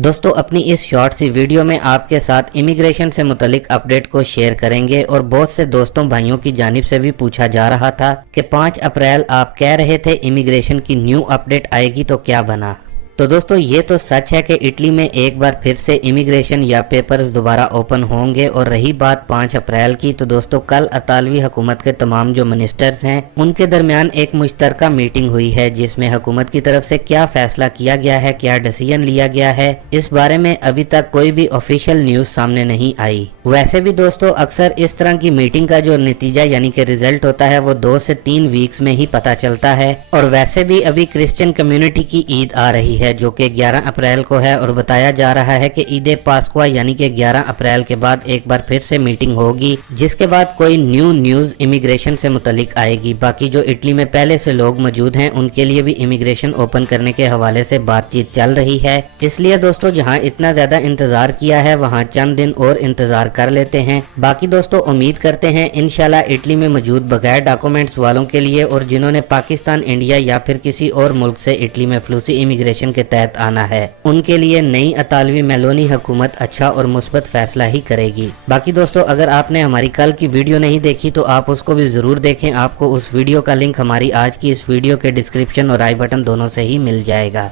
दोस्तों अपनी इस शॉर्ट सी वीडियो में आपके साथ इमिग्रेशन से मुतलिक अपडेट को शेयर करेंगे और बहुत से दोस्तों भाइयों की जानिब से भी पूछा जा रहा था कि 5 अप्रैल आप कह रहे थे इमिग्रेशन की न्यू अपडेट आएगी तो क्या बना। तो दोस्तों ये तो सच है कि इटली में एक बार फिर से इमिग्रेशन या पेपर्स दोबारा ओपन होंगे। और रही बात 5 अप्रैल की, तो दोस्तों कल इतालवी हुकूमत के तमाम जो मिनिस्टर्स हैं उनके दरमियान एक मुश्तरका मीटिंग हुई है जिसमें हुकूमत की तरफ से क्या फैसला किया गया है, क्या डिसीजन लिया गया है, इस बारे में अभी तक कोई भी ऑफिशियल न्यूज सामने नहीं आई। वैसे भी दोस्तों अक्सर इस तरह की मीटिंग का जो नतीजा यानी कि रिजल्ट होता है वो 2 से 3 वीक्स में ही पता चलता है। और वैसे भी अभी क्रिश्चियन कम्युनिटी की ईद आ रही है जो कि 11 अप्रैल को है और बताया जा रहा है कि ईद पास्कुआ यानी कि 11 अप्रैल के बाद एक बार फिर से मीटिंग होगी जिसके बाद कोई न्यू न्यूज इमिग्रेशन से मुतलिक आएगी। बाकी जो इटली में पहले से लोग मौजूद हैं उनके लिए भी इमिग्रेशन ओपन करने के हवाले से बातचीत चल रही है। इसलिए दोस्तों जहां इतना ज्यादा इंतजार किया है वहां चंद दिन और इंतजार कर लेते हैं। बाकी दोस्तों उम्मीद करते हैं इंशाल्लाह इटली में मौजूद बगैर डॉक्यूमेंट्स वालों के लिए और जिन्होंने पाकिस्तान, इंडिया या फिर किसी और मुल्क से इटली में फ्लूसी इमिग्रेशन के तहत आना है उनके लिए नई इतालवी मेलोनी हुकूमत अच्छा और मुस्बत फैसला ही करेगी। बाकी दोस्तों अगर आपने हमारी कल की वीडियो नहीं देखी तो आप उसको भी जरूर देखें। आपको उस वीडियो का लिंक हमारी आज की इस वीडियो के डिस्क्रिप्शन और आई बटन दोनों से ही मिल जाएगा।